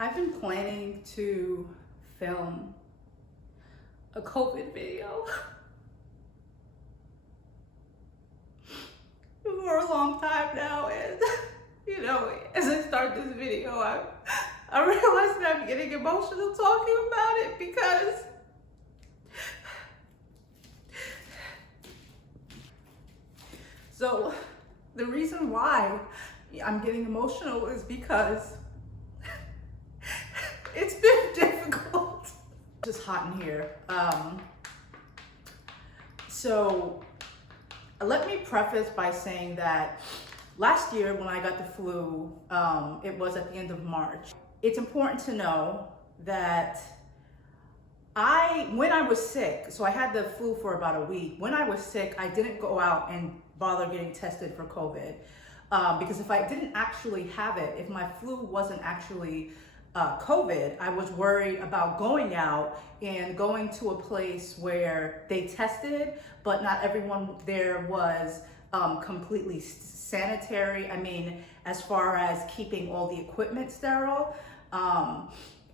I've been planning to film a COVID video for a long time now, and as I start this video, I realize that I'm getting emotional talking about it because the reason why I'm getting emotional is because it's been difficult. It's just hot in here. So let me preface by saying that last year when I got the flu, it was at the end of March. It's important to know that when I was sick, so I had the flu for about a week. When I was sick, I didn't go out and bother getting tested for COVID because if I didn't actually have it, if my flu wasn't actually COVID, I was worried about going out and going to a place where they tested, but not everyone there was completely sanitary. I mean, as far as keeping all the equipment sterile.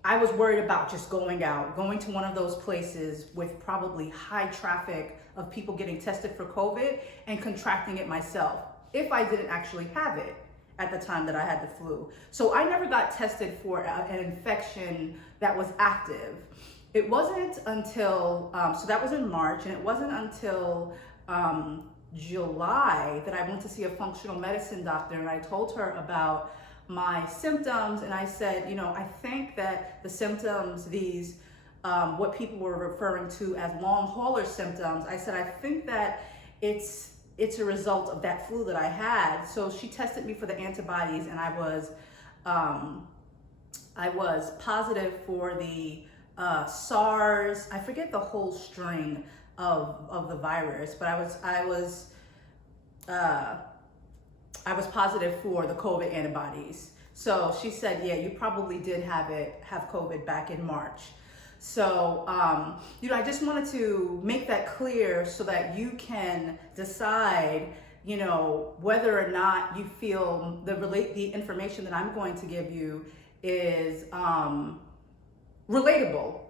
I was worried about just going to one of those places with probably high traffic of people getting tested for COVID and contracting it myself if I didn't actually have it at the time that I had the flu. So I never got tested for an infection that was active. It wasn't until, so that was in March, and it wasn't until July that I went to see a functional medicine doctor, and I told her about my symptoms, and I said, I think that the symptoms, these, what people were referring to as long hauler symptoms, I said, I think that it's a result of that flu that I had. So she tested me for the antibodies, and I was positive for the SARS. I forget the whole string of the virus, but I was positive for the COVID antibodies. So she said, yeah, you probably did have COVID back in March. So, I just wanted to make that clear so that you can decide, whether or not you feel the information that I'm going to give you is relatable,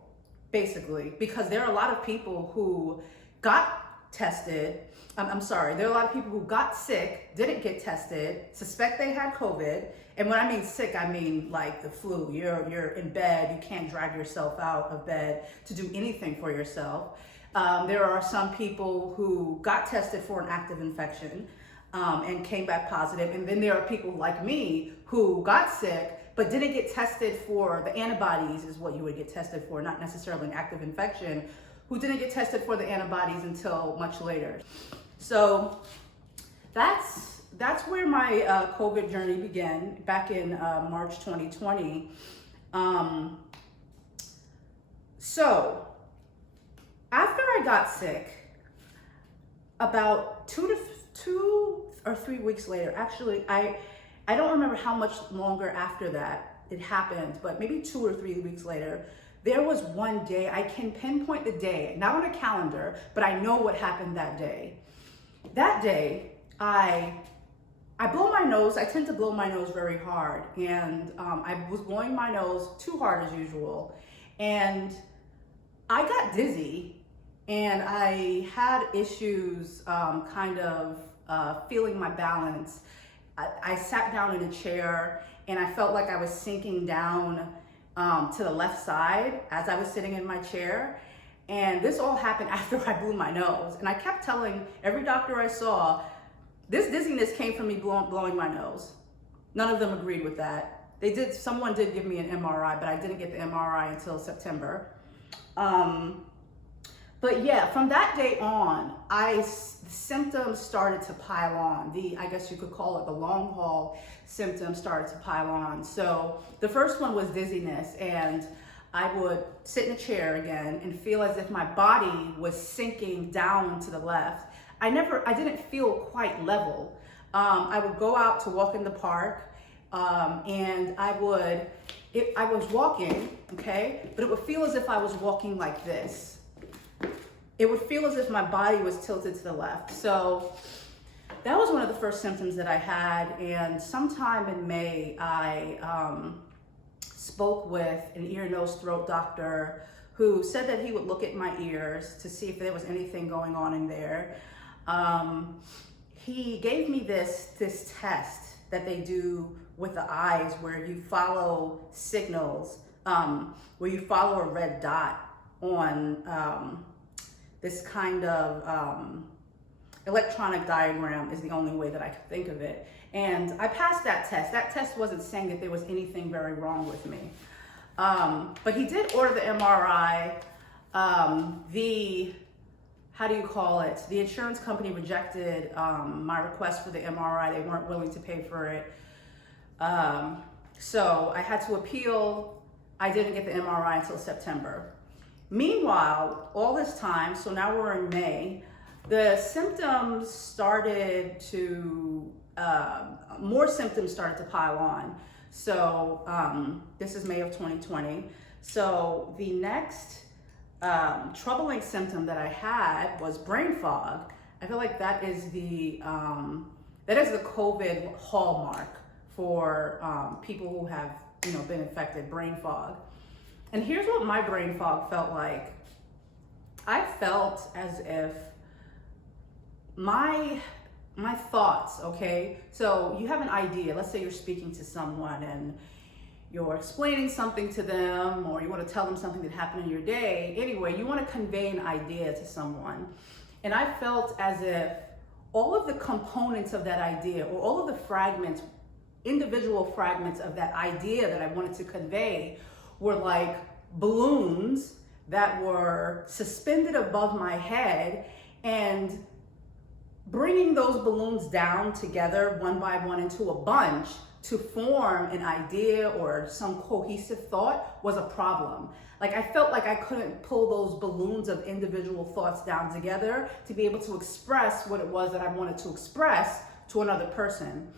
basically, because there are a lot of people who got tested. There are a lot of people who got sick, didn't get tested, suspect they had COVID. And when I mean sick, I mean like the flu. You're in bed, you can't drag yourself out of bed to do anything for yourself. There are some people who got tested for an active infection and came back positive. And then there are people like me who got sick but didn't get tested for the antibodies, is what you would get tested for, not necessarily an active infection, who didn't get tested for the antibodies until much later. So that's where my COVID journey began back in March 2020. So after I got sick, about 2 or 3 weeks later, actually, I don't remember how much longer after that it happened, but maybe 2 or 3 weeks later, there was one day, I can pinpoint the day, not on a calendar, but I know what happened that day. That day, I blow my nose. I tend to blow my nose very hard, and I was blowing my nose too hard as usual, and I got dizzy, and I had issues feeling my balance. I sat down in a chair, and I felt like I was sinking down to the left side as I was sitting in my chair. And this all happened after I blew my nose. And I kept telling every doctor I saw, this dizziness came from me blowing my nose. None of them agreed with that. Someone did give me an MRI, but I didn't get the MRI until September. But yeah, from that day on, symptoms started to pile on. I guess you could call it the long haul symptoms started to pile on. So the first one was dizziness, and I would sit in a chair again and feel as if my body was sinking down to the left. I didn't feel quite level. I would go out to walk in the park, and I was walking, okay, but it would feel as if I was walking like this. It would feel as if my body was tilted to the left. So that was one of the first symptoms that I had, and sometime in May, I spoke with an ear, nose, throat doctor who said that he would look at my ears to see if there was anything going on in there. He gave me this test that they do with the eyes, where you follow signals, where you follow a red dot on this kind of electronic diagram is the only way that I could think of it. And I passed that test. That test wasn't saying that there was anything very wrong with me. But he did order the MRI. How do you call it? The insurance company rejected my request for the MRI. They weren't willing to pay for it. So I had to appeal. I didn't get the MRI until September. Meanwhile, all this time, so now we're in May, the symptoms started to, more symptoms started to pile on. So this is May of 2020. So the next troubling symptom that I had was brain fog. I feel like that is the COVID hallmark for people who have, been infected, brain fog. And here's what my brain fog felt like. I felt as if my thoughts, okay? So you have an idea. Let's say you're speaking to someone and you're explaining something to them, or you want to tell them something that happened in your day. Anyway, you want to convey an idea to someone. And I felt as if all of the components of that idea, or all of the fragments, individual fragments of that idea that I wanted to convey, were like balloons that were suspended above my head, and bringing those balloons down together one by one into a bunch to form an idea or some cohesive thought was a problem. Like, I felt like I couldn't pull those balloons of individual thoughts down together to be able to express what it was that I wanted to express to another person.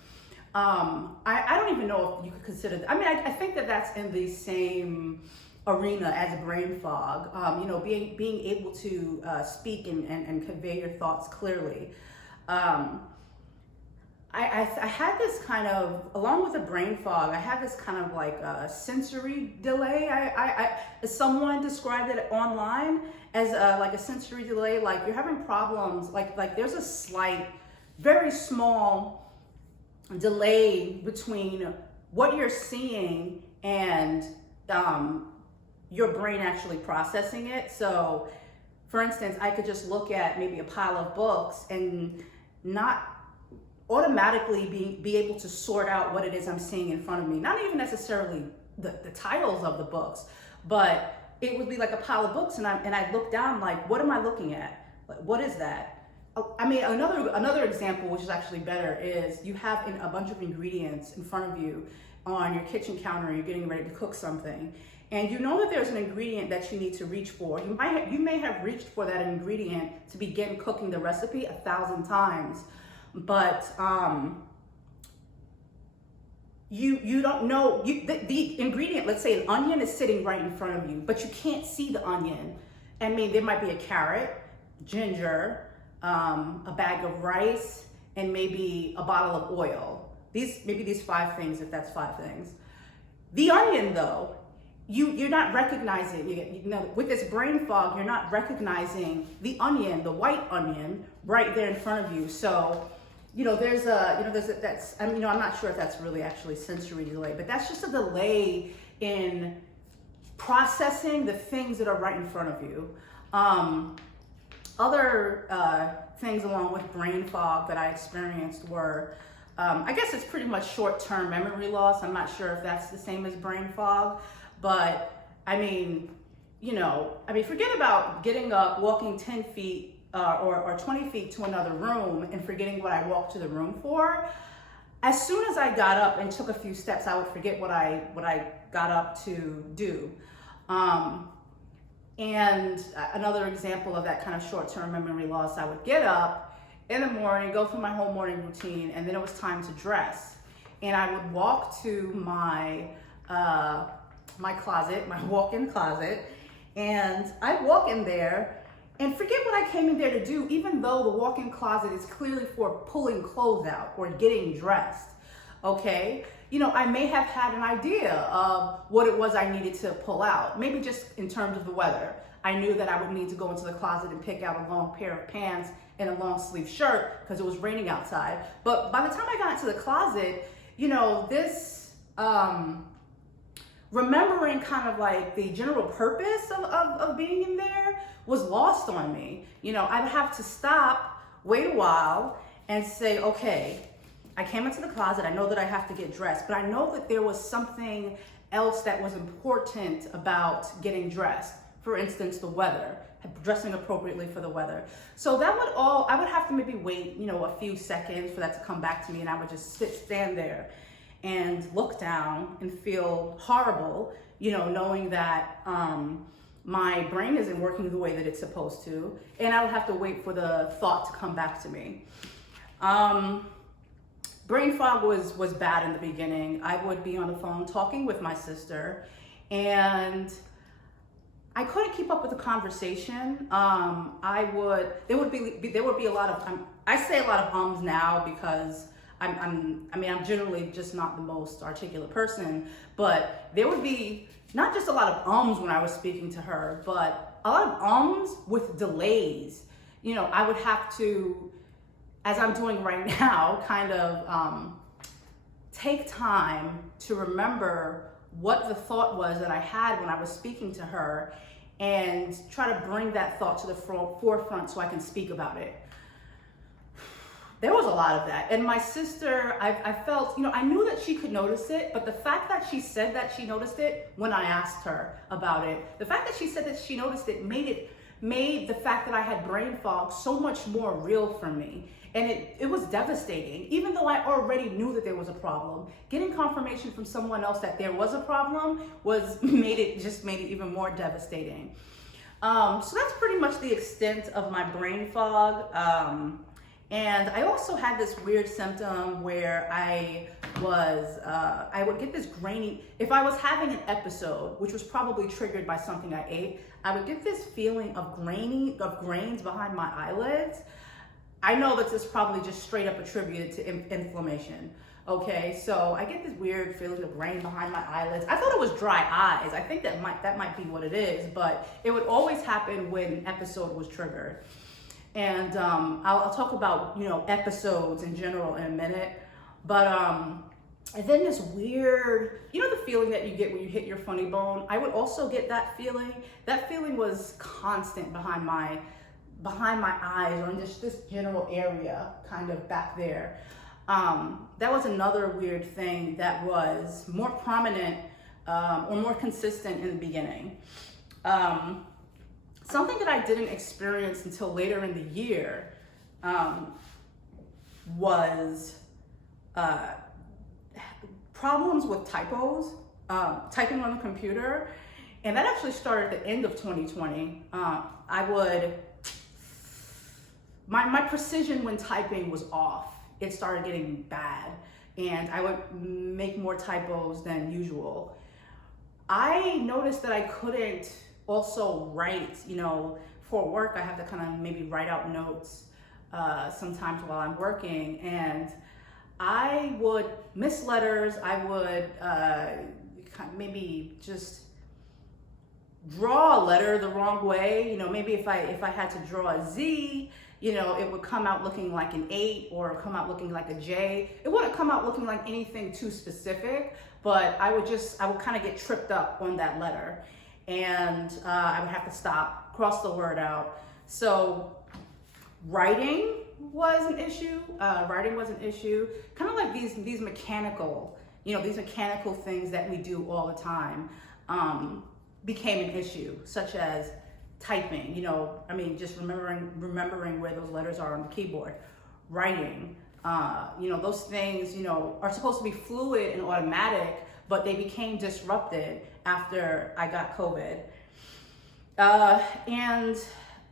I don't even know if you could consider that. I mean, I think that that's in the same arena as brain fog, being able to speak and convey your thoughts clearly. I had this kind of, along with the brain fog, I had this kind of like a sensory delay. Someone described it online as like a sensory delay, like you're having problems, like there's a slight, very small delay between what you're seeing and your brain actually processing it. So for instance, I could just look at maybe a pile of books and not automatically be able to sort out what it is I'm seeing in front of me. Not even necessarily the titles of the books, but it would be like a pile of books, and I look down like, what am I looking at? Like, what is that? I mean, another example, which is actually better, is you have a bunch of ingredients in front of you on your kitchen counter, and you're getting ready to cook something, and you know that there's an ingredient that you need to reach for. You may have reached for that ingredient to begin cooking the recipe 1,000 times, but you don't know the ingredient. Let's say an onion is sitting right in front of you, but you can't see the onion. I mean, there might be a carrot, ginger, a bag of rice, and maybe a bottle of oil. Maybe these 5 things, if that's 5 things. The onion, though, you're not recognizing, with this brain fog, you're not recognizing the onion, the white onion, right there in front of you. So, I'm not sure if that's really actually sensory delay, but that's just a delay in processing the things that are right in front of you. Other things along with brain fog that I experienced were, I guess it's pretty much short-term memory loss. I'm not sure if that's the same as brain fog, but forget about getting up, walking 10 feet or 20 feet to another room and forgetting what I walked to the room for. As soon as I got up and took a few steps, I would forget what I got up to do. And another example of that kind of short-term memory loss, I would get up in the morning, go through my whole morning routine, and then it was time to dress. And I would walk to my closet, my walk-in closet, and I'd walk in there and forget what I came in there to do, even though the walk-in closet is clearly for pulling clothes out or getting dressed. okay, I may have had an idea of what it was I needed to pull out. Maybe just in terms of the weather. I knew that I would need to go into the closet and pick out a long pair of pants and a long sleeve shirt because it was raining outside. But by the time I got into the closet, this remembering kind of like the general purpose of being in there was lost on me. I would have to stop, wait a while, and say, okay, I came into the closet, I know that I have to get dressed, but I know that there was something else that was important about getting dressed. For instance, the weather, dressing appropriately for the weather. So I would have to maybe wait, a few seconds for that to come back to me, and I would just stand there and look down and feel horrible, knowing that my brain isn't working the way that it's supposed to, and I would have to wait for the thought to come back to me. Brain fog was bad in the beginning. I would be on the phone talking with my sister, and I couldn't keep up with the conversation. There would be a lot of, I say a lot of ums now because I'm generally just not the most articulate person, but there would be not just a lot of ums when I was speaking to her, but a lot of ums with delays. I would have to, as I'm doing right now, kind of take time to remember what the thought was that I had when I was speaking to her and try to bring that thought to the forefront so I can speak about it. There was a lot of that. And my sister, I felt, I knew that she could notice it, but the fact that she said that she noticed it when I asked her about it, the fact that she said that she noticed it made the fact that I had brain fog so much more real for me. And it was devastating. Even though I already knew that there was a problem, getting confirmation from someone else that there was a problem made it even more devastating. So that's pretty much the extent of my brain fog. And I also had this weird symptom where I would get this grainy, if I was having an episode, which was probably triggered by something I ate, I would get this feeling of grains behind my eyelids. I know that this is probably just straight up attributed to inflammation. Okay, so I get this weird feeling of grain behind my eyelids. I thought it was dry eyes. I think that might be what it is, but it would always happen when an episode was triggered. And I'll talk about episodes in general in a minute. But and then this weird, the feeling that you get when you hit your funny bone. I would also get that feeling. That feeling was constant behind my eyes, or in this general area, kind of back there. That was another weird thing that was more prominent or more consistent in the beginning. Something that I didn't experience until later in the year was problems with typos, typing on the computer. And that actually started at the end of 2020. My precision when typing was off. It started getting bad, and I would make more typos than usual. I noticed that I couldn't also write, for work. I have to kind of maybe write out notes sometimes while I'm working, and I would miss letters. I would maybe just draw a letter the wrong way. Maybe if I had to draw a Z, it would come out looking like an 8 or come out looking like a J. It wouldn't come out looking like anything too specific, but I would kind of get tripped up on that letter, and I would have to stop, cross the word out. So writing was an issue. Kind of like these mechanical, these mechanical things that we do all the time became an issue, such as typing, just remembering where those letters are on the keyboard. Writing, those things, are supposed to be fluid and automatic, but they became disrupted after I got COVID. And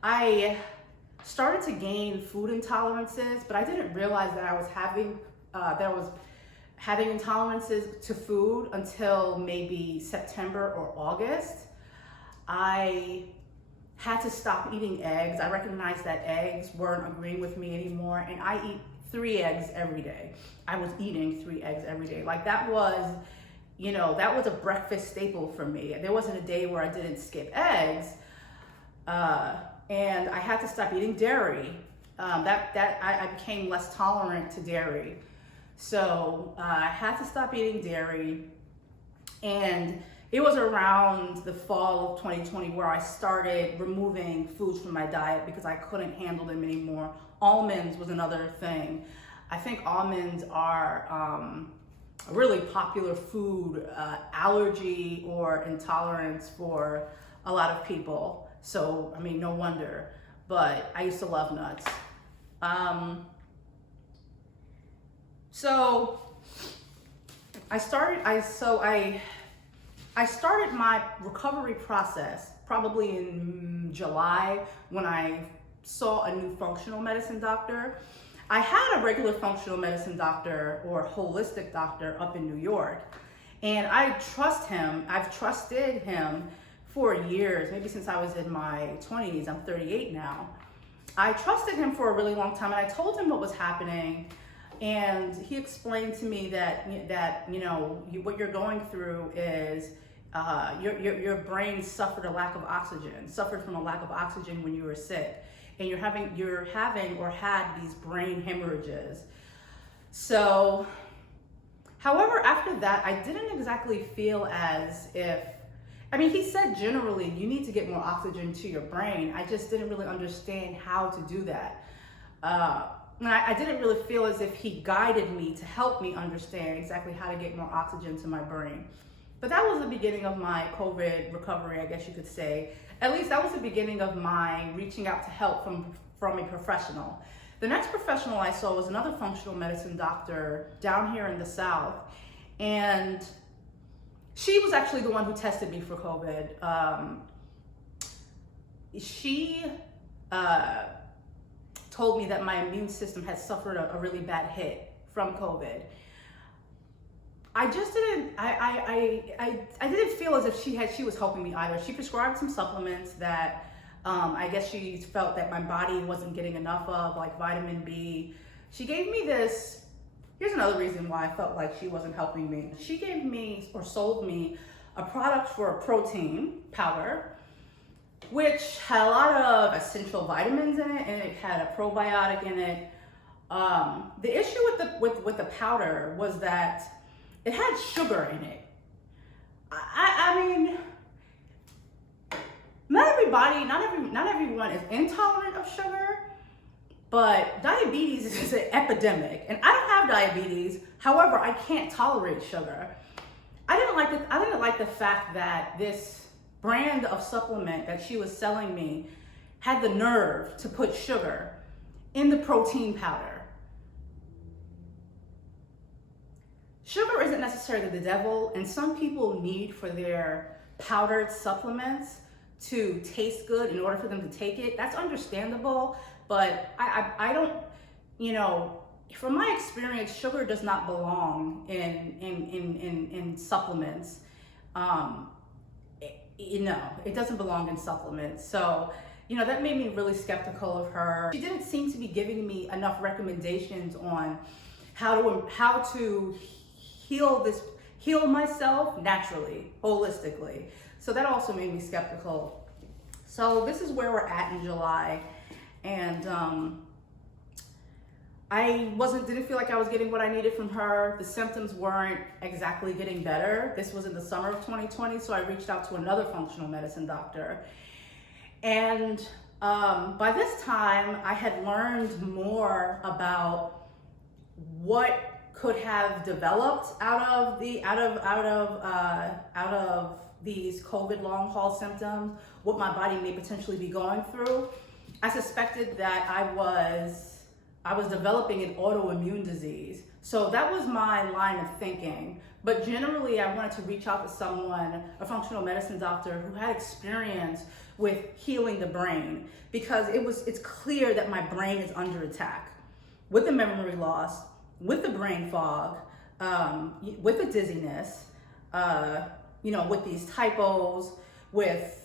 I started to gain food intolerances, but I didn't realize that I was having intolerances to food until maybe September or August. I had to stop eating eggs. I recognized that eggs weren't agreeing with me anymore, and I eat 3 eggs every day. I was eating 3 eggs every day. Like that was, that was a breakfast staple for me. There wasn't a day where I didn't skip eggs. And I had to stop eating dairy. I became less tolerant to dairy. So I had to stop eating dairy. And it was around the fall of 2020 where I started removing foods from my diet because I couldn't handle them anymore. Almonds was another thing. I think almonds are a really popular food allergy or intolerance for a lot of people. So, I mean, no wonder, but I used to love nuts. So I started my recovery process probably in July when I saw a new functional medicine doctor. I had a regular functional medicine doctor or holistic doctor up in New York, and I trust him. I've trusted him for years, maybe since I was in my 20s. I'm 38 now. I trusted him for a really long time, and I told him what was happening, and he explained to me that what you're going through is your brain suffered from a lack of oxygen when you were sick, and you're having or had these brain hemorrhages. So, however, after that, I didn't exactly feel as if, he said generally you need to get more oxygen to your brain. I just didn't really understand how to do that. And I didn't really feel as if he guided me to help me understand exactly how to get more oxygen to my brain. But that was the beginning of my COVID recovery, I guess you could say. At least that was the beginning of my reaching out to help from a professional. The next professional I saw was another functional medicine doctor down here in the South. And she was actually the one who tested me for COVID. She told me that my immune system had suffered a really bad hit from COVID. I just didn't, I didn't feel as if she was helping me either. She prescribed some supplements that I guess she felt that my body wasn't getting enough of, like vitamin B. She gave me this, here's another reason why I felt like she wasn't helping me. She gave me or sold me a product for a protein powder, which had a lot of essential vitamins in it, and it had a probiotic in it. The issue with the powder was that it had sugar in it. I mean, not everyone is intolerant of sugar, but diabetes is an epidemic, and I don't have diabetes. However, I can't tolerate sugar. I didn't like the fact that this brand of supplement that she was selling me had the nerve to put sugar in the protein powder. Sugar isn't necessarily the devil, and some people need for their powdered supplements to taste good in order for them to take it. That's understandable, but I don't, from my experience, sugar does not belong in supplements. It doesn't belong in supplements. So, that made me really skeptical of her. She didn't seem to be giving me enough recommendations on how to heal myself naturally, holistically. So that also made me skeptical. So this is where we're at in July, and I didn't feel like I was getting what I needed from her. The symptoms weren't exactly getting better. This was in the summer of 2020, so I reached out to another functional medicine doctor. And by this time, I had learned more about what could have developed out of these COVID long haul symptoms, what my body may potentially be going through. I suspected that I was developing an autoimmune disease. So that was my line of thinking. But generally, I wanted to reach out to someone, a functional medicine doctor who had experience with healing the brain, because it's clear that my brain is under attack with the memory loss, with the brain fog, with the dizziness, with these typos, with,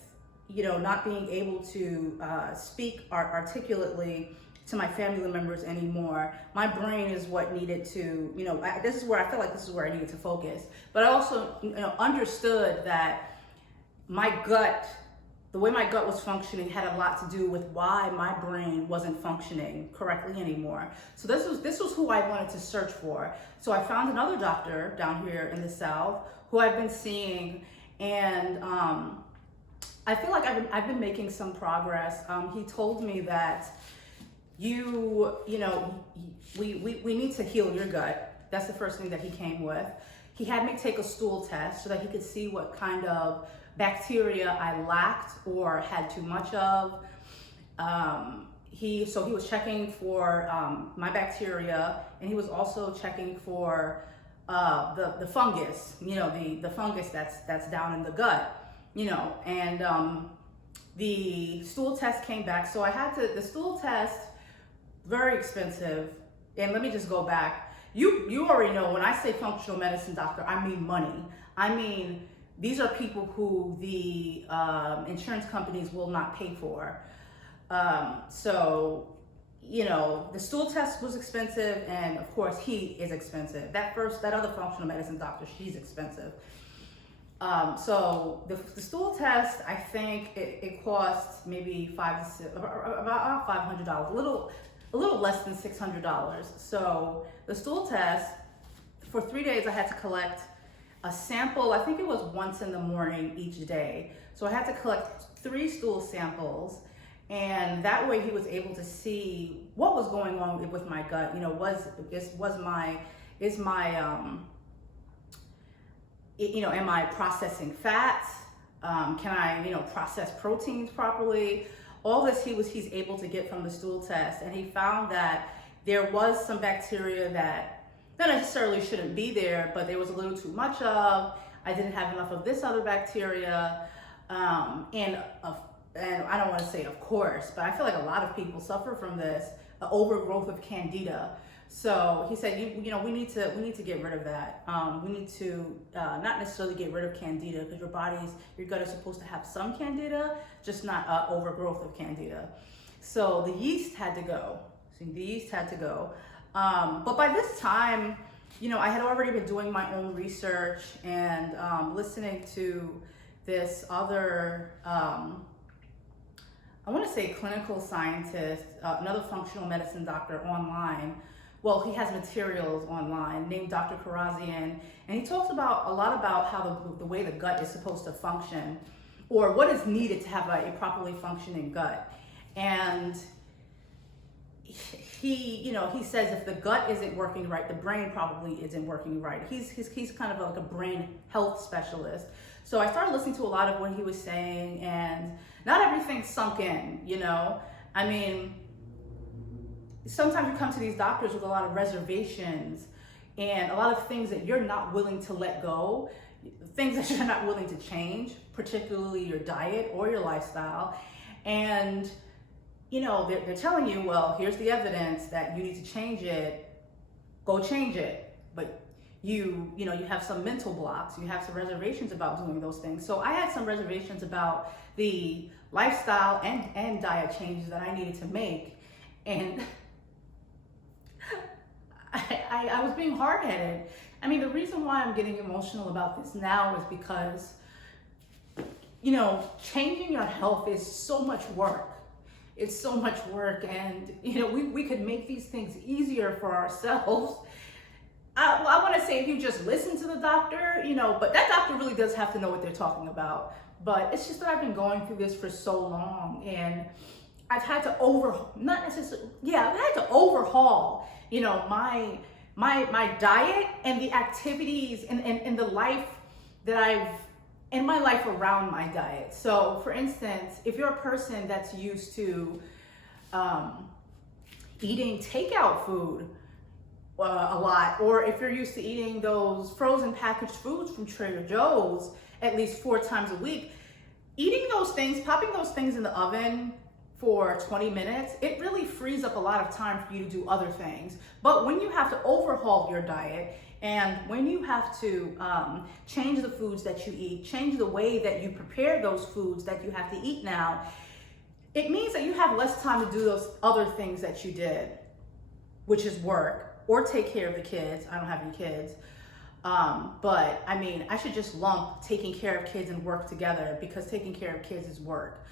not being able to speak articulately. to my family members anymore. My brain is what needed to, this is where I feel like this is where I needed to focus. But I also, understood that my gut, the way my gut was functioning had a lot to do with why my brain wasn't functioning correctly anymore. So this was who I wanted to search for. So I found another doctor down here in the South who I've been seeing, and I feel like I've been making some progress. He told me that we need to heal your gut. That's the first thing that he came with. He had me take a stool test so that he could see what kind of bacteria I lacked or had too much of. He was checking for my bacteria, and he was also checking for the fungus, the fungus that's down in the gut, and the stool test came back. So the stool test, very expensive. And let me just go back. You already know when I say functional medicine doctor, I mean money. I mean, these are people who the insurance companies will not pay for. So, the stool test was expensive, and of course he is expensive. That other functional medicine doctor, she's expensive. So the stool test, I think it cost maybe about $500, a little less than $600. So the stool test, for 3 days I had to collect a sample. I think it was once in the morning each day. So I had to collect 3 stool samples, and that way he was able to see what was going on with my gut. Am I processing fats? Can I, process proteins properly? All this he's able to get from the stool test, and he found that there was some bacteria that not necessarily shouldn't be there, but there was a little too much of. I didn't have enough of this other bacteria, and I don't want to say of course, but I feel like a lot of people suffer from this overgrowth of Candida. So he said, we need to get rid of that. We need to not necessarily get rid of Candida, because your gut is supposed to have some Candida, just not overgrowth of Candida. So the yeast had to go. But by this time, I had already been doing my own research and listening to this other, I want to say clinical scientist, another functional medicine doctor online. Well, he has materials online named Dr. Karazian, and he talks a lot about how the way the gut is supposed to function, or what is needed to have a properly functioning gut. And he says if the gut isn't working right, the brain probably isn't working right. He's kind of like a brain health specialist. So I started listening to a lot of what he was saying, and not everything sunk in, I mean, sometimes you come to these doctors with a lot of reservations and a lot of things that you're not willing to let go, things that you're not willing to change, particularly your diet or your lifestyle. And, they're telling you, well, here's the evidence that you need to change it, go change it. But you have some mental blocks, you have some reservations about doing those things. So I had some reservations about the lifestyle and diet changes that I needed to make. And I was being hard-headed. I mean, the reason why I'm getting emotional about this now is because, changing your health is so much work. It's so much work, and, we could make these things easier for ourselves. I want to say if you just listen to the doctor, but that doctor really does have to know what they're talking about. But it's just that I've been going through this for so long, and I've had to overhaul my diet and the activities and the life that in my life around my diet. So for instance, if you're a person that's used to eating takeout food a lot, or if you're used to eating those frozen packaged foods from Trader Joe's at least 4 times a week, eating those things, popping those things in the oven for 20 minutes, it really frees up a lot of time for you to do other things. But when you have to overhaul your diet, and when you have to change the foods that you eat, change the way that you prepare those foods that you have to eat now, it means that you have less time to do those other things that you did, which is work or take care of the kids. I don't have any kids. But I mean, I should just lump taking care of kids and work together, because taking care of kids is work.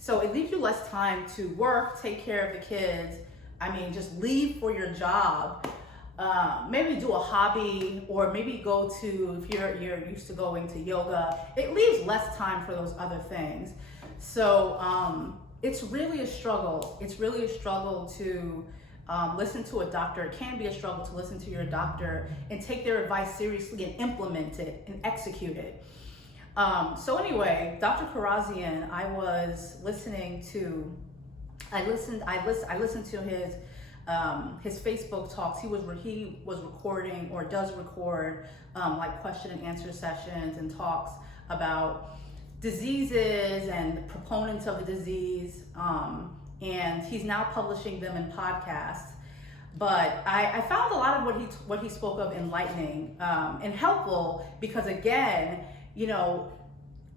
So it leaves you less time to work, take care of the kids. I mean, just leave for your job. Maybe do a hobby, or maybe go to, if you're used to going to yoga, it leaves less time for those other things. So it's really a struggle. It's really a struggle to listen to a doctor. It can be a struggle to listen to your doctor and take their advice seriously and implement it and execute it. So anyway, Dr. Karazian, I listened to his Facebook talks. He was recording, or does record, like question and answer sessions and talks about diseases and proponents of the disease. And he's now publishing them in podcasts. But I found a lot of what he spoke of enlightening and helpful, because again,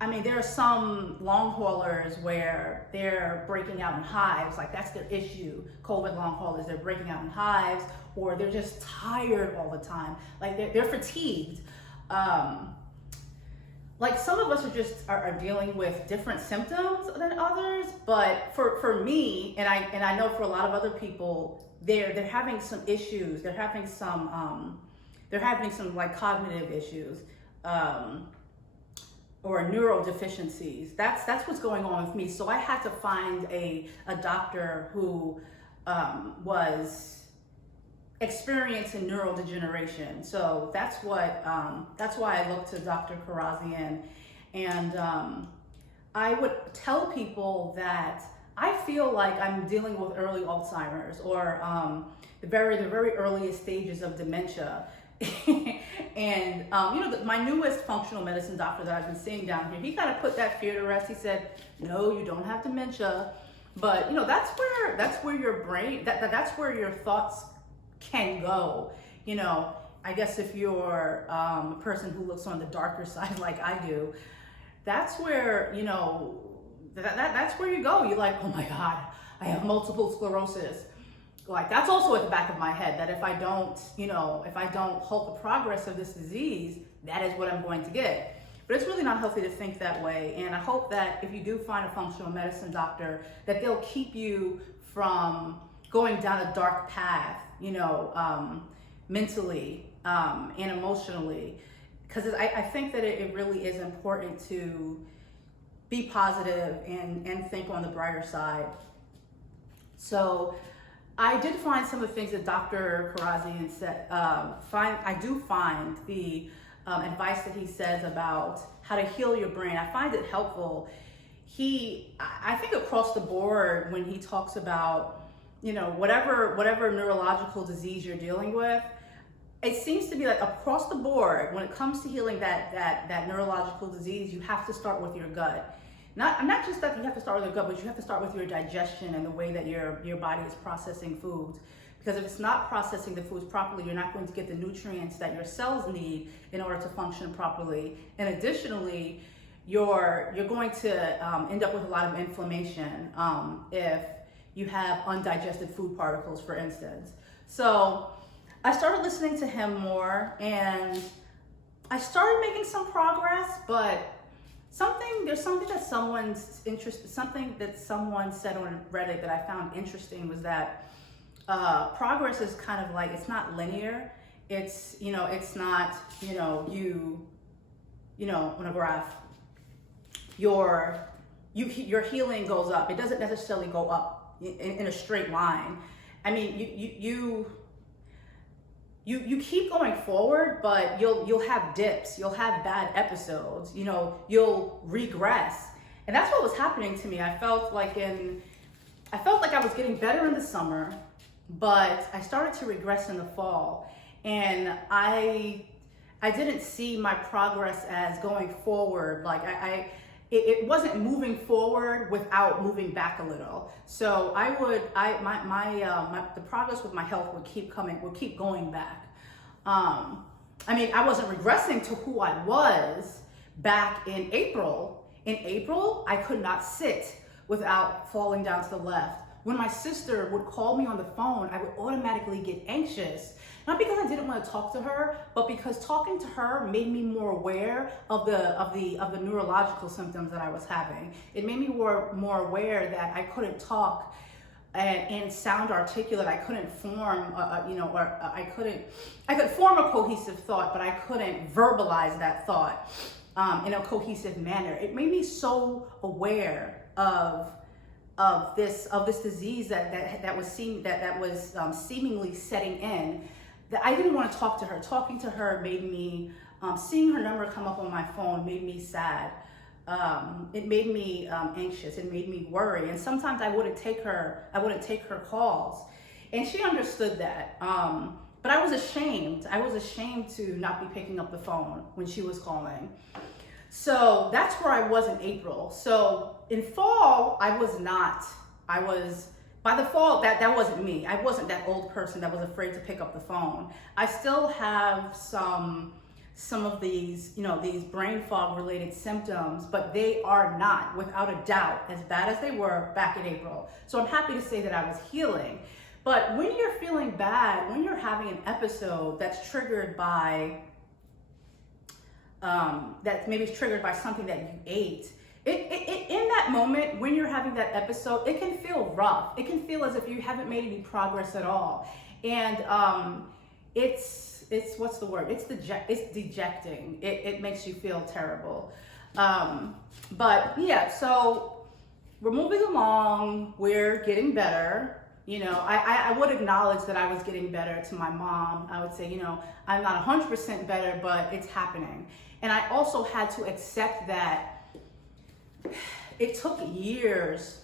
I mean, there are some long haulers where they're breaking out in hives, like that's their issue. COVID long haulers, they're breaking out in hives, or they're just tired all the time. Like they're fatigued. Like some of us are dealing with different symptoms than others, but for me, and I know for a lot of other people, they're having some issues. They're having some like cognitive issues, or neurodeficiencies. That's what's going on with me. So I had to find a doctor who was experiencing neurodegeneration. So that's why I looked to Dr. Karazian. And I would tell people that I feel like I'm dealing with early Alzheimer's, or the very earliest stages of dementia. And my newest functional medicine doctor that I've been seeing down here, he kind of put that fear to rest. He said, no, you don't have dementia. But that's where your brain, that's where your thoughts can go. I guess if you're a person who looks on the darker side like I do, that's where that's where you go. You're like, oh my God, I have multiple sclerosis. Like that's also at the back of my head, that if I don't halt the progress of this disease, that is what I'm going to get. But it's really not healthy to think that way. And I hope that if you do find a functional medicine doctor, that they'll keep you from going down a dark path, mentally and emotionally. Because I think that it really is important to be positive and think on the brighter side. So I did find some of the things that Dr. Karazian said. I do find the advice that he says about how to heal your brain. I find it helpful. I think across the board, when he talks about, whatever neurological disease you're dealing with, it seems to be like across the board, when it comes to healing that neurological disease, you have to start with your gut. Not just that you have to start with your gut, but you have to start with your digestion and the way that your body is processing foods. Because if it's not processing the foods properly, you're not going to get the nutrients that your cells need in order to function properly. And additionally, you're going to end up with a lot of inflammation if you have undigested food particles, for instance. So I started listening to him more, and I started making some progress, but there's something that someone said on Reddit that I found interesting, was that progress is kind of like, it's not linear. It's it's not on a graph, your healing goes up. It doesn't necessarily go up in a straight line. I mean, you keep going forward, but you'll have dips, you'll have bad episodes, you'll regress. And that's what was happening to me. I felt like I was getting better in the summer, but I started to regress in the fall. And I didn't see my progress as going forward. Like it wasn't moving forward without moving back a little. So the progress with my health would keep going back. I mean, I wasn't regressing to who I was back in April. In April, I could not sit without falling down to the left. When my sister would call me on the phone, I would automatically get anxious. Not because I didn't want to talk to her, but because talking to her made me more aware of the neurological symptoms that I was having. It made me more aware that I couldn't talk and sound articulate. I couldn't form, I could form a cohesive thought, but I couldn't verbalize that thought in a cohesive manner. It made me so aware of this disease that was seemingly setting in, that I didn't want to talk to her. Talking to her made me, seeing her number come up on my phone made me sad. It made me anxious. It made me worry. And sometimes I wouldn't take her calls. And she understood that. But I was ashamed. I was ashamed to not be picking up the phone when she was calling. So that's where I was in April. So in fall, by the fall, that wasn't me. I wasn't that old person that was afraid to pick up the phone. I still have some of these, these brain fog related symptoms, but they are not, without a doubt, as bad as they were back in April. So I'm happy to say that I was healing. But when you're feeling bad, when you're having an episode that's triggered by, that maybe it's triggered by something that you ate, in that moment, when you're having that episode, it can feel rough. It can feel as if you haven't made any progress at all. And it's what's the word? It's dejecting. It makes you feel terrible. But yeah, so we're moving along. We're getting better. I would acknowledge that I was getting better to my mom. I would say, I'm not 100% better, but it's happening. And I also had to accept that it took years,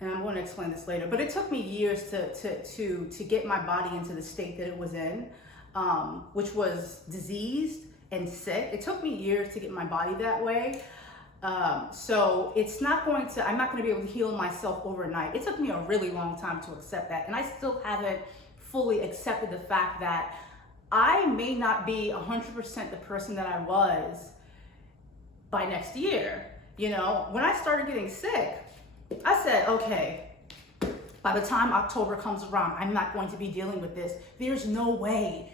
and I'm going to explain this later, but it took me years to get my body into the state that it was in, which was diseased and sick. It took me years to get my body that way. So I'm not going to be able to heal myself overnight. It took me a really long time to accept that. And I still haven't fully accepted the fact that I may not be 100% the person that I was by next year. When I started getting sick, I said, okay, by the time October comes around, I'm not going to be dealing with this. There's no way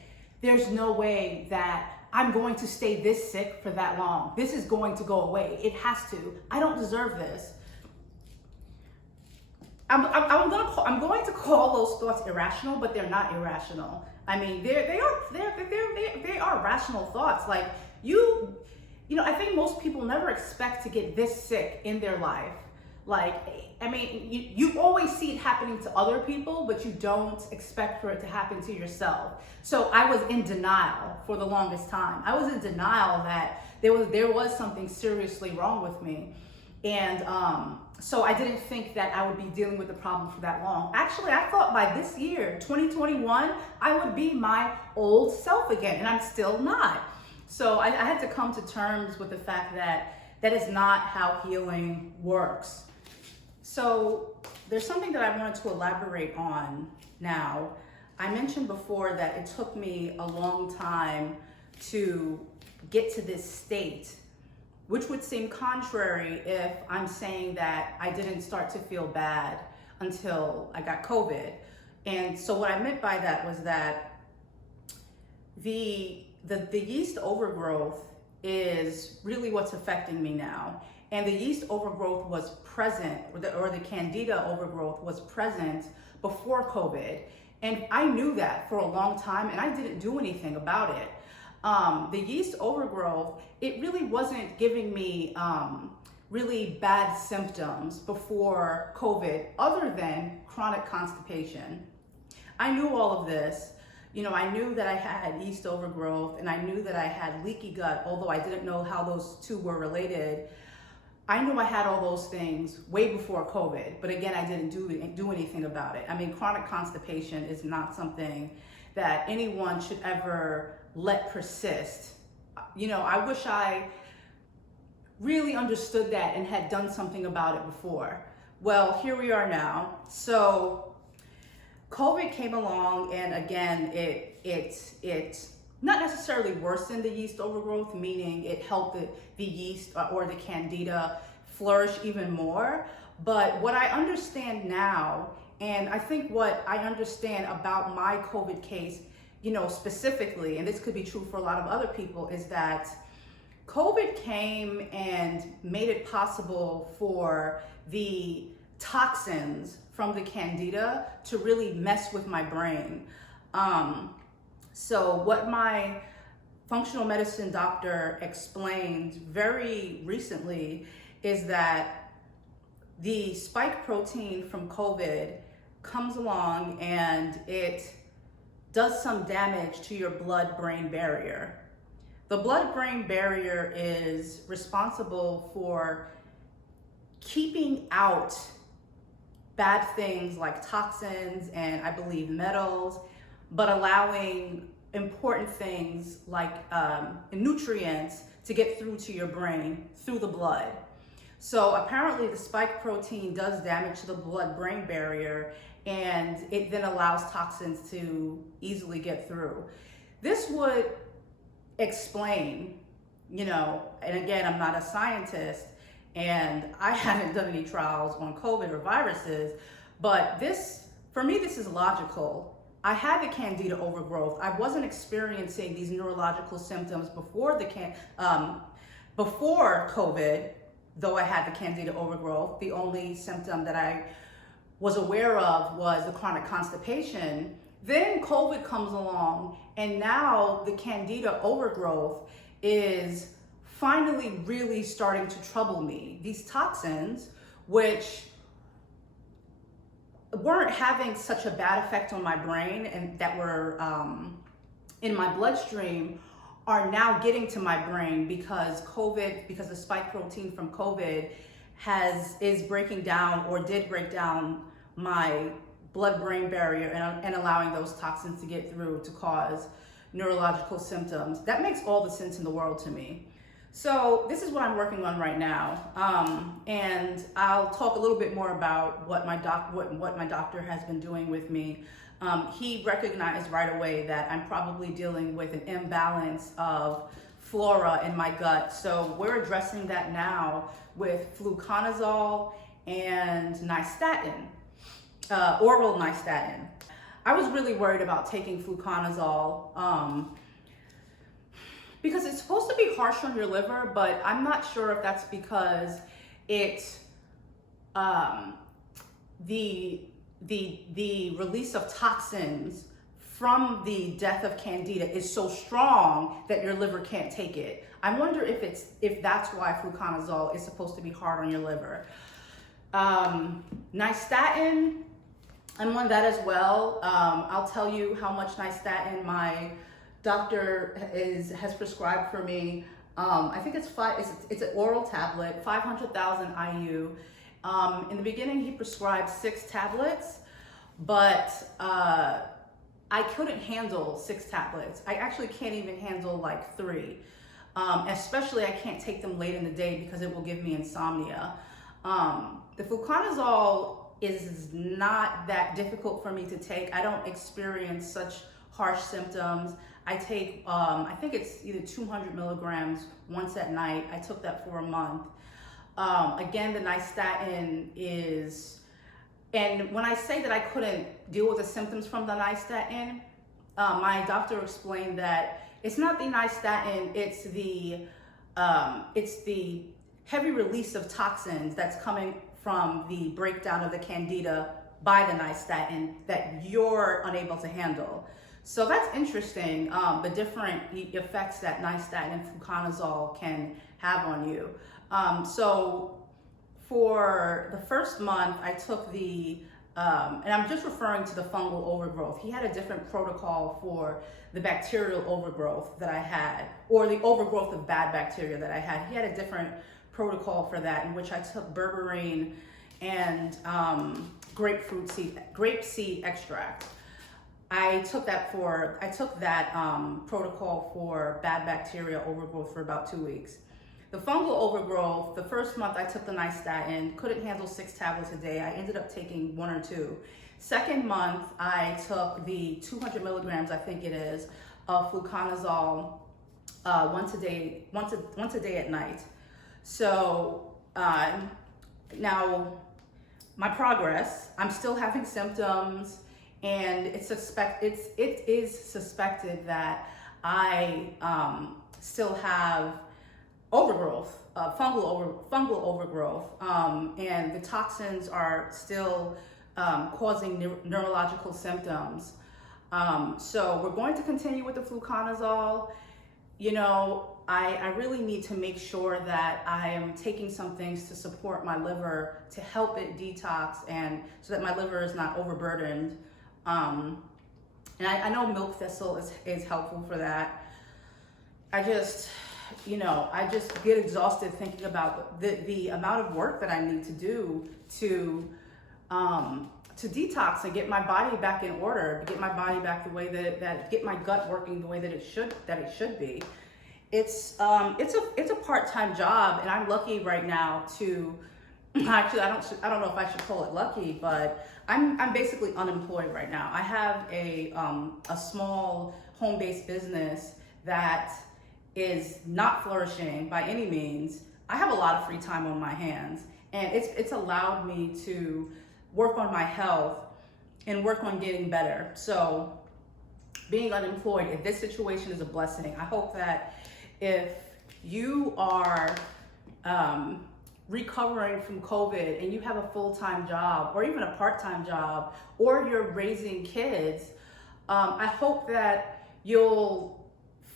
that I'm going to stay this sick for that long. This is going to go away. It has to. I don't deserve this. I'm going to call those thoughts irrational, but they're not irrational. I mean, they are rational thoughts. Like I think most people never expect to get this sick in their life. You always see it happening to other people, but you don't expect for it to happen to yourself. So I was in denial for the longest time. I was in denial that there was something seriously wrong with me. And so I didn't think that I would be dealing with the problem for that long. Actually, I thought by this year, 2021, I would be my old self again, and I'm still not. So I had to come to terms with the fact that that is not how healing works. So there's something that I wanted to elaborate on now. I mentioned before that it took me a long time to get to this state, which would seem contrary if I'm saying that I didn't start to feel bad until I got COVID. And so what I meant by that was that the yeast overgrowth is really what's affecting me now. And the yeast overgrowth was present, or the Candida overgrowth was present before COVID. And I knew that for a long time, and I didn't do anything about it. The yeast overgrowth, it really wasn't giving me really bad symptoms before COVID, other than chronic constipation. I knew all of this. I knew that I had yeast overgrowth, and I knew that I had leaky gut, although I didn't know how those two were related. I knew I had all those things way before COVID, but again, I didn't do anything about it. I mean, chronic constipation is not something that anyone should ever let persist. I wish I really understood that and had done something about it before. Well, here we are now. So COVID came along, and again, it not necessarily worsened the yeast overgrowth, meaning it helped the yeast or the Candida flourish even more. But what I understand now, and I think what I understand about my COVID case, specifically, and this could be true for a lot of other people, is that COVID came and made it possible for the toxins from the Candida to really mess with my brain. So what my functional medicine doctor explained very recently is that the spike protein from COVID comes along and it does some damage to your blood-brain barrier. The blood-brain barrier is responsible for keeping out bad things like toxins and I believe metals, but allowing important things like nutrients to get through to your brain through the blood. So apparently the spike protein does damage to the blood-brain barrier, and it then allows toxins to easily get through. This would explain, and again, I'm not a scientist and I haven't done any trials on COVID or viruses, but for me, this is logical. I had the Candida overgrowth. I wasn't experiencing these neurological symptoms before before COVID, though I had the Candida overgrowth. The only symptom that I was aware of was the chronic constipation. Then COVID comes along, and now the Candida overgrowth is finally really starting to trouble me. These toxins, which weren't having such a bad effect on my brain and that were in my bloodstream, are now getting to my brain because the spike protein from COVID is breaking down, or did break down, my blood-brain barrier and allowing those toxins to get through to cause neurological symptoms. That makes all the sense in the world to me. So this is what I'm working on right now, and I'll talk a little bit more about what my doctor has been doing with me. He recognized right away that I'm probably dealing with an imbalance of flora in my gut. So we're addressing that now with fluconazole and nystatin, oral nystatin. I was really worried about taking fluconazole because it's supposed to be harsh on your liver, but I'm not sure if that's because the release of toxins from the death of Candida is so strong that your liver can't take it. I wonder if that's why fluconazole is supposed to be hard on your liver. Nystatin, I'm on that as well. I'll tell you how much nystatin my doctor has prescribed for me. I think it's an oral tablet, 500,000 IU. In the beginning, he prescribed 6 tablets, but I couldn't handle 6 tablets. I actually can't even handle like 3. Especially I can't take them late in the day because it will give me insomnia. The fluconazole is not that difficult for me to take. I don't experience such harsh symptoms. I take, I think it's either 200 milligrams once at night. I took that for a month. Again, the nystatin is, and when I say that I couldn't deal with the symptoms from the nystatin, my doctor explained that it's not the nystatin, it's the heavy release of toxins that's coming from the breakdown of the Candida by the nystatin that you're unable to handle. So that's interesting, the different effects that nystatin and fluconazole can have on you. So for the first month, I took and I'm just referring to the fungal overgrowth. He had a different protocol for the bacterial overgrowth that I had, or the overgrowth of bad bacteria that I had. He had a different protocol for that, in which I took berberine and grape seed extract. I took that protocol for bad bacteria overgrowth for about 2 weeks. The fungal overgrowth, the first month I took the nystatin, couldn't handle 6 tablets a day. I ended up taking 1 or 2. Second month, I took the 200 milligrams, I think it is, of fluconazole once a day at night. So Now, my progress, I'm still having symptoms, and it is suspected that I still have overgrowth, fungal overgrowth, and the toxins are still causing neurological symptoms. So we're going to continue with the fluconazole. You know, I really need to make sure that I am taking some things to support my liver to help it detox, and so that my liver is not overburdened. And I know milk thistle is helpful for that. I just get exhausted thinking about the amount of work that I need to do to detox and get my body back in order, to get my body back the way that get my gut working the way that it should be. It's a part-time job, and I'm lucky right now to actually I don't know if I should call it lucky, but I'm basically unemployed right now. I have a small home-based business that is not flourishing by any means. I have a lot of free time on my hands, and it's allowed me to work on my health and work on getting better. So being unemployed in this situation is a blessing. I hope that if you are recovering from COVID and you have a full-time job or even a part-time job, or you're raising kids, I hope that you'll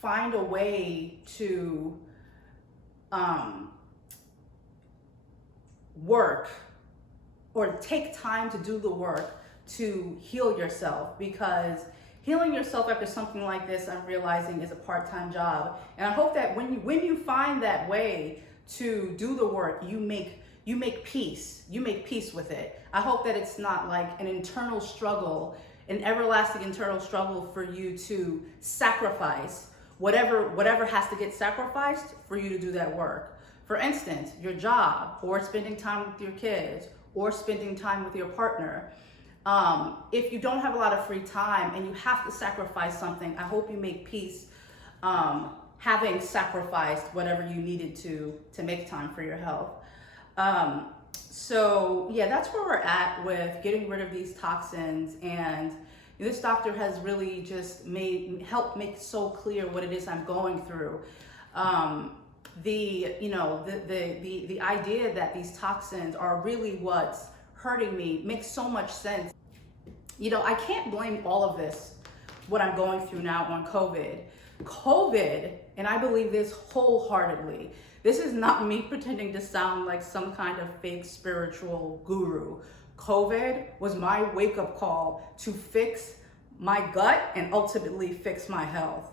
find a way to work or take time to do the work to heal yourself, because healing yourself after something like this, I'm realizing, is a part-time job. And I hope that when you find that way to do the work, you make peace with it. I hope that it's not like an internal struggle, an everlasting internal struggle for you to sacrifice whatever has to get sacrificed for you to do that work. For instance, your job, or spending time with your kids, or spending time with your partner. If you don't have a lot of free time and you have to sacrifice something, I hope you make peace having sacrificed whatever you needed to make time for your health. So yeah, that's where we're at with getting rid of these toxins, and this doctor has really just helped make so clear what it is I'm going through. The idea that these toxins are really what's hurting me makes so much sense. You know, I can't blame all of this, what I'm going through now, on COVID, and I believe this wholeheartedly. This is not me pretending to sound like some kind of fake spiritual guru. COVID was my wake-up call to fix my gut and ultimately fix my health.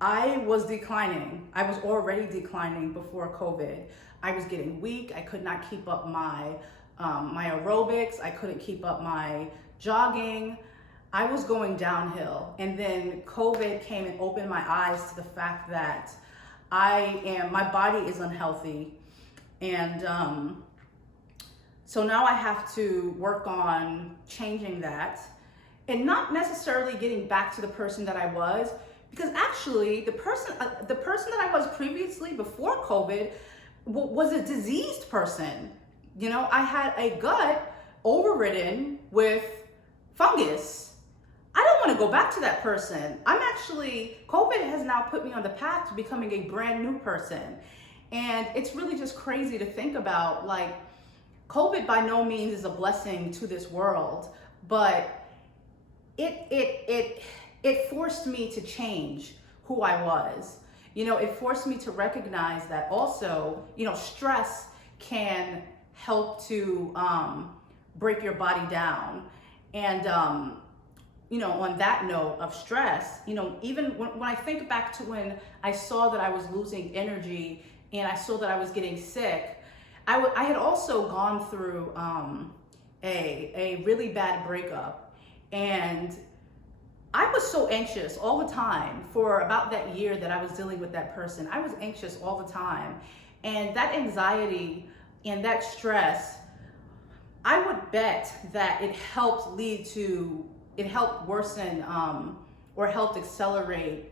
I was declining. I was already declining before COVID. I was getting weak. I could not keep up my aerobics. I couldn't keep up my jogging. I was going downhill. And then COVID came and opened my eyes to the fact that my body is unhealthy. And so now I have to work on changing that, and not necessarily getting back to the person that I was, because actually the person that I was previously before COVID was a diseased person. You know, I had a gut overridden with fungus. I don't want to go back to that person. COVID has now put me on the path to becoming a brand new person. And it's really just crazy to think about, like, COVID by no means is a blessing to this world, but it forced me to change who I was. You know, it forced me to recognize that also, you know, stress can help to break your body down. And you know, on that note of stress, you know, even when I think back to when I saw that I was losing energy and I saw that I was getting sick, I had also gone through a really bad breakup, and I was so anxious all the time for about that year that I was dealing with that person. I was anxious all the time, and that anxiety and that stress, I would bet that it helped worsen or helped accelerate,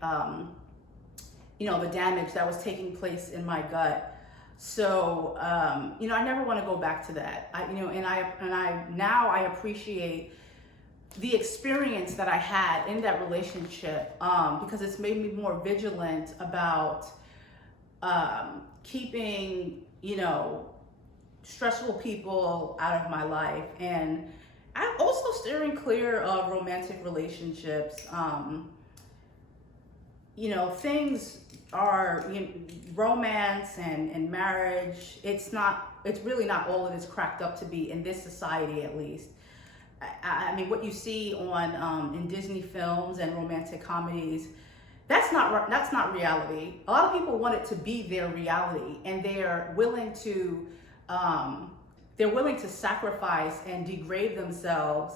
you know, the damage that was taking place in my gut. So, I never want to go back to that. Now I appreciate the experience that I had in that relationship, because it's made me more vigilant about keeping, stressful people out of my life. And I'm also steering clear of romantic relationships. Things are, romance and marriage, it's really not all it is cracked up to be in this society, at least. I mean, what you see on in Disney films and romantic comedies, that's not reality. A lot of people want it to be their reality, and they're willing to sacrifice and degrade themselves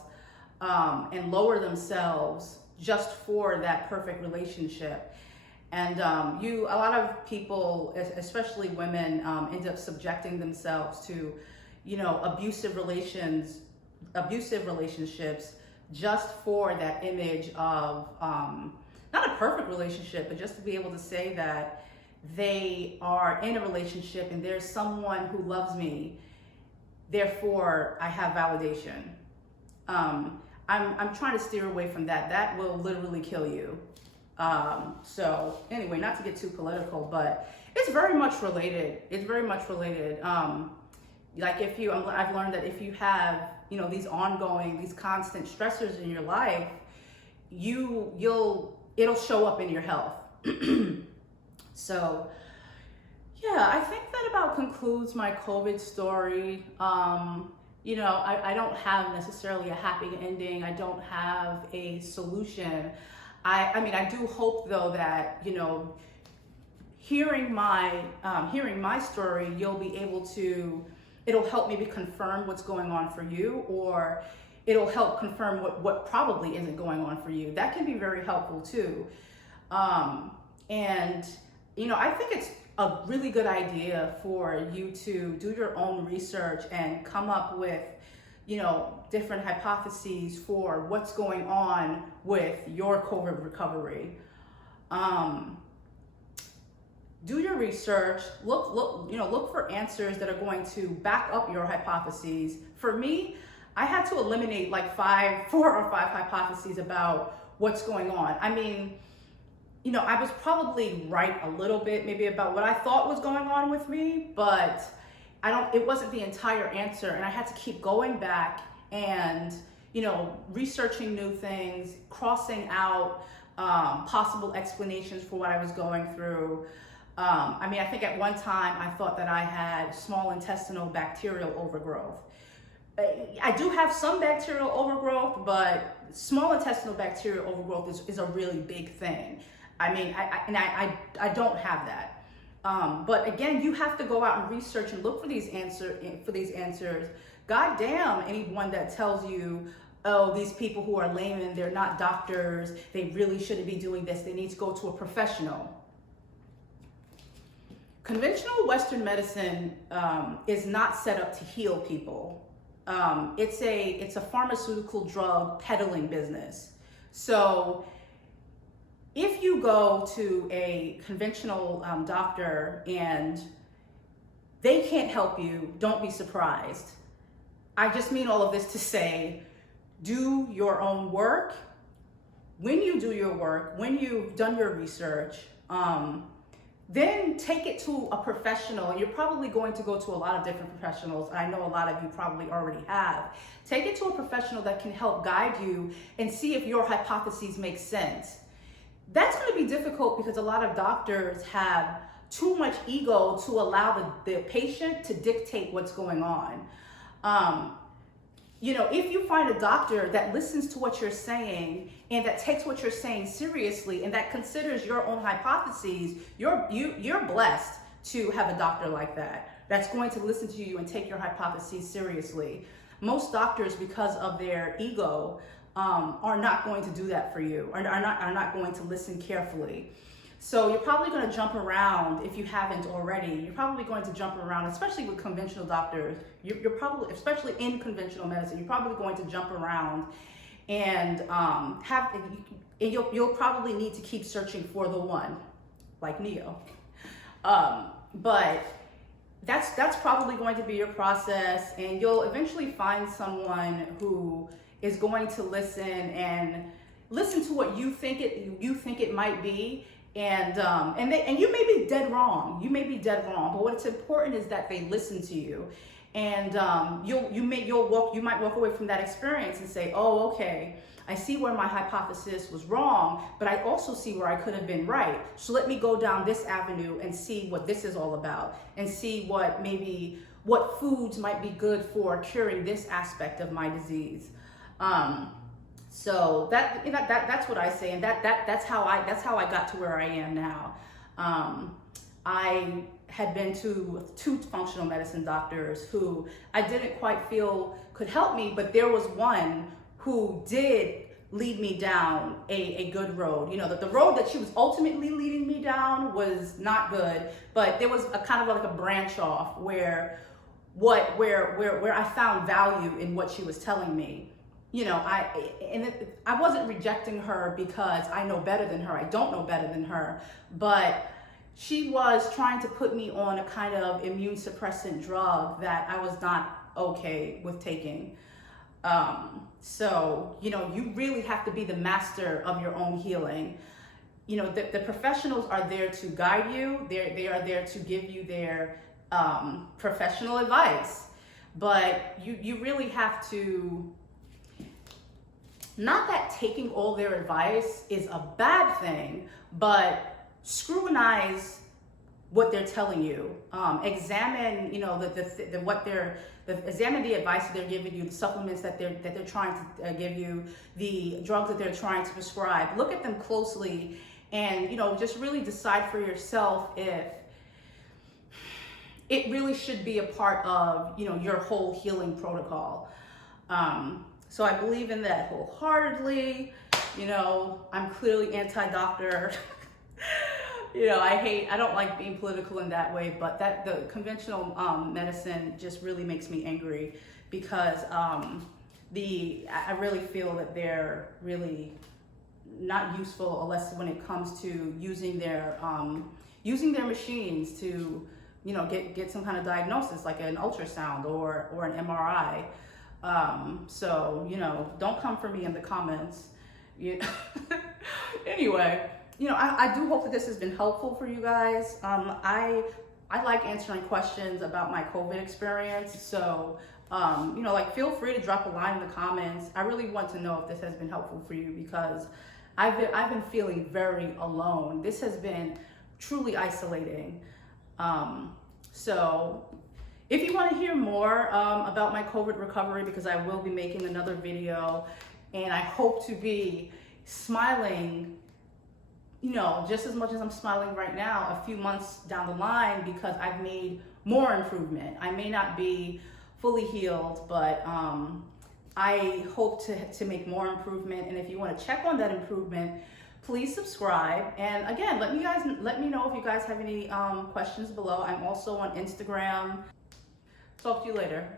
and lower themselves just for that perfect relationship. And a lot of people, especially women, end up subjecting themselves to, abusive relationships just for that image of not a perfect relationship, but just to be able to say that they are in a relationship and there's someone who loves me, therefore I have validation. I'm trying to steer away from that. That will literally kill you. So anyway, not to get too political, but it's very much related. Like I've learned that if you have, these constant stressors in your life, it'll show up in your health. So yeah, I think that about concludes my COVID story. I don't have necessarily a happy ending. I don't have a solution. I do hope though that, hearing my story, you'll be able to, it'll help maybe confirm what's going on for you, or it'll help confirm what probably isn't going on for you. That can be very helpful too. I think it's a really good idea for you to do your own research and come up with, different hypotheses for what's going on with your COVID recovery. Do your research, look for answers that are going to back up your hypotheses. For me, I had to eliminate like 4 or 5 hypotheses about what's going on. I mean, I was probably right a little bit, maybe about what I thought was going on with me, but it wasn't the entire answer. And I had to keep going back and, researching new things, crossing out possible explanations for what I was going through. I think at one time I thought that I had small intestinal bacterial overgrowth. I do have some bacterial overgrowth, but small intestinal bacterial overgrowth is a really big thing. I don't have that. But again, you have to go out and research and look for these answers. God damn anyone that tells you, oh, these people who are laymen, they're not doctors, they really shouldn't be doing this, they need to go to a professional. Conventional Western medicine is not set up to heal people. It's a pharmaceutical drug peddling business. So if you go to a conventional doctor and they can't help you, don't be surprised. I just mean all of this to say, do your own work. When you do your work, when you've done your research, then take it to a professional. You're probably going to go to a lot of different professionals. I know a lot of you probably already have. Take it to a professional that can help guide you and see if your hypotheses make sense. That's going to be difficult because a lot of doctors have too much ego to allow the patient to dictate what's going on. If you find a doctor that listens to what you're saying and that takes what you're saying seriously and that considers your own hypotheses, you're blessed to have a doctor like that, that's going to listen to you and take your hypotheses seriously. Most doctors, because of their ego, are not going to do that for you, are not going to listen carefully. So you're probably going to jump around if you haven't already. You're probably going to jump around, especially with conventional doctors. You're probably, especially in conventional medicine, you're probably going to jump around and you'll probably need to keep searching for the one, like Neo. But that's probably going to be your process, and you'll eventually find someone who is going to listen to what you think it might be, and you may be dead wrong. You may be dead wrong, but what's important is that they listen to you, and you might walk away from that experience and say, oh, okay, I see where my hypothesis was wrong, but I also see where I could have been right. So let me go down this avenue and see what this is all about, and see what foods might be good for curing this aspect of my disease. So that's what I say, and that's how I got to where I am now. I had been to 2 functional medicine doctors who I didn't quite feel could help me, but there was one who did lead me down a good road. You know, that the road that she was ultimately leading me down was not good, but there was a kind of like a branch off where I found value in what she was telling me. You know, I wasn't rejecting her because I know better than her. I don't know better than her, but she was trying to put me on a kind of immune suppressant drug that I was not okay with taking. So, you know, you really have to be the master of your own healing. You know, the professionals are there to guide you. They are there to give you their professional advice, but you really have to, not that taking all their advice is a bad thing, but scrutinize what they're telling you. Examine, you know, examine the advice that they're giving you, the supplements that they're trying to give you, the drugs that they're trying to prescribe. Look at them closely, and, you know, just really decide for yourself if it really should be a part of, you know, your whole healing protocol. So I believe in that wholeheartedly. You know, I'm clearly anti-doctor. You know, I don't like being political in that way, but the conventional medicine just really makes me angry, because I really feel that they're really not useful unless when it comes to using their machines to, you know, get some kind of diagnosis like an ultrasound or an MRI. So, you know, don't come for me in the comments. Anyway, you know, I do hope that this has been helpful for you guys. I like answering questions about my COVID experience. So, you know, like, feel free to drop a line in the comments. I really want to know if this has been helpful for you, because I've been feeling very alone. This has been truly isolating. So if you want to hear more about my COVID recovery, because I will be making another video, and I hope to be smiling, you know, just as much as I'm smiling right now, a few months down the line, because I've made more improvement. I may not be fully healed, but I hope to make more improvement. And if you want to check on that improvement, please subscribe. And again, let me know if you guys have any questions below. I'm also on Instagram. Talk to you later.